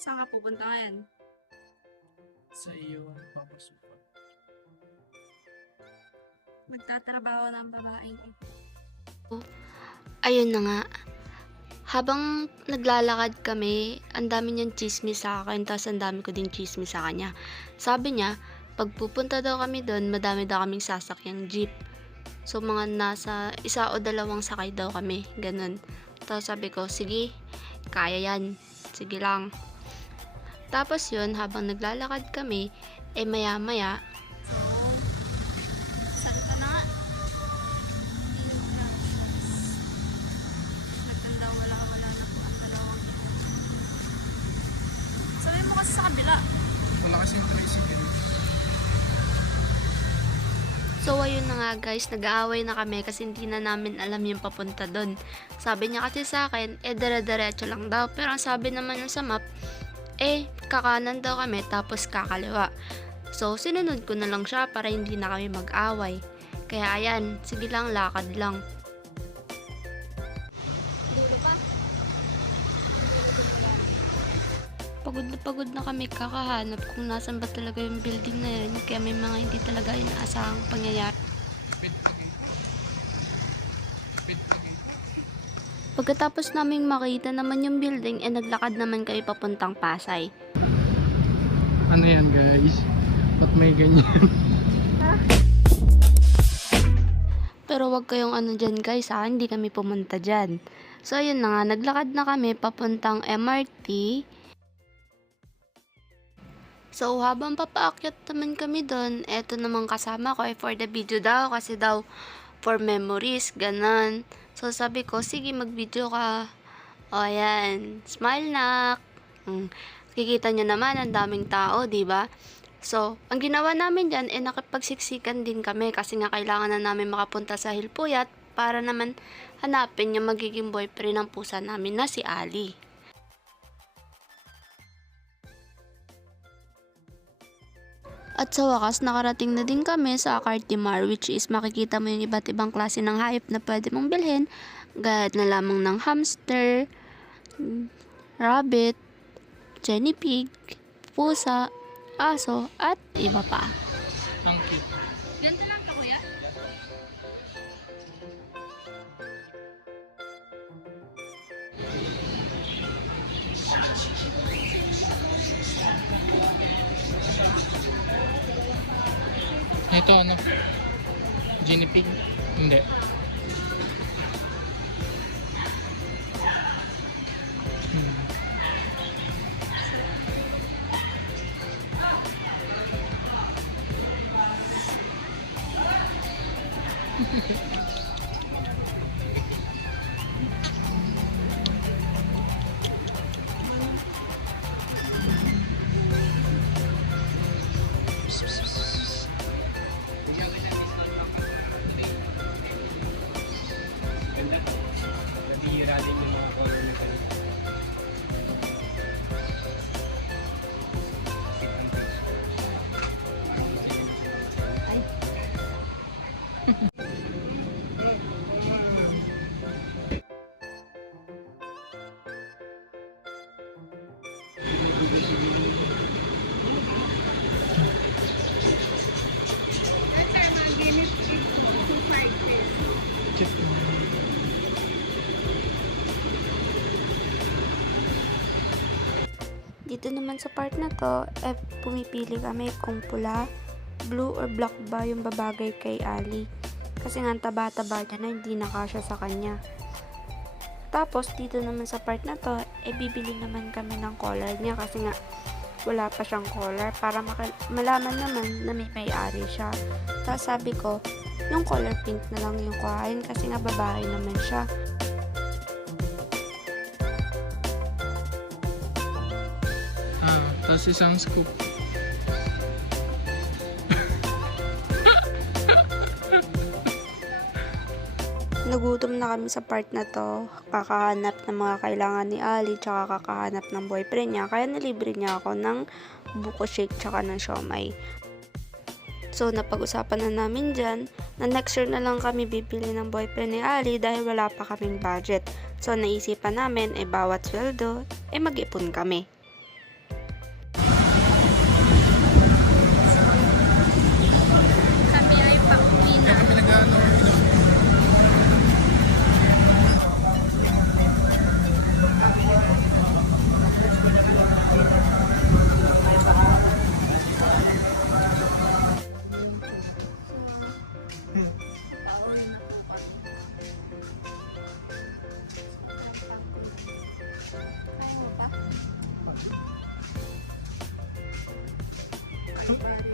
Saan ka pupunta ngayon? Sa iyo ang papasukan. Magtatrabaho ng babaeng ito. Ayun na nga. Habang naglalakad kami, ang dami niyang chismis sa akin, tapos ang dami ko din chismis sa kanya. Sabi niya, pag pupunta daw kami doon, madami daw kaming sasakyang jeep. So, mga nasa 1 o 2 sakay daw kami, ganun. Tapos sabi ko, sige, kaya yan. Sige lang. Tapos yun, habang naglalakad kami, maya-maya, Salita na nga. Nagtanda wala na po ang dalawang ito. Sabi mo kasi sa kabila. Wala kasing tricycle. so, ayun na nga guys, nag-aaway na kami kasi hindi na namin alam yung papunta doon. Sabi niya kasi sa akin, dire-diretso lang daw. Pero ang sabi naman yung sa map, kakanan daw kami tapos kakaliwa. So, sinunod ko na lang siya para hindi na kami mag-away. Kaya ayan, sige lang, lakad lang. Dulo pa. Pagod na kami kakahanap kung nasan ba talaga yung building na yun. Kaya may mga hindi talaga inaasahang pangyayari. Speed pag eh. Speed pag eh. Pagkatapos naming makita naman yung building, naglakad naman kami papuntang Pasay. Ano yan guys? Ba't may ganyan? Pero wag kayong ano dyan guys ha, hindi kami pumunta dyan. So ayun na nga, naglakad na kami papuntang MRT. So habang papaakyat naman kami doon, eto namang kasama ko for the video daw kasi daw for memories, ganon. So sabi ko, sige mag-video ka. O ayan, smile nak. Kikita nyo naman, ang daming tao, di ba? So, ang ginawa namin dyan, nakipagsiksikan din kami kasi nga kailangan na namin makapunta sa Hilpuyat para naman hanapin yung magiging boyfriend ng pusa namin na si Ali. At sa wakas, nakarating na din kami sa Cartimar, which is makikita mo yung iba't ibang klase ng hayop na pwede mong bilhin. Gaya na lamang ng hamster, rabbit, guinea pig, pusa, aso, at iba pa. Monkey. Ganito lang ka kuya? Ito ano? Guinea pig? Hindi. Dito naman sa part na to, pumipili kami kung pula, blue or black ba yung babagay kay Ali. Kasi nga taba-taba niya na hindi nakasya sa kanya. Tapos dito naman sa part na to, bibili naman kami ng collar niya kasi nga wala pa siyang collar para malaman naman na may may-ari siya. Tapos sabi ko, yung collar pink na lang yung kuhain kasi nga babae naman siya. Tapos isang scoop. Nagutom na kami sa part na to, kakahanap ng mga kailangan ni Ali, tsaka kakahanap ng boyfriend niya, kaya nilibre niya ako ng buko shake tsaka ng siomay. So, napag-usapan na namin dyan, na next year na lang kami bibili ng boyfriend ni Ali dahil wala pa kaming budget. So, naisipan namin, bawat sweldo, mag-ipon kami. dito.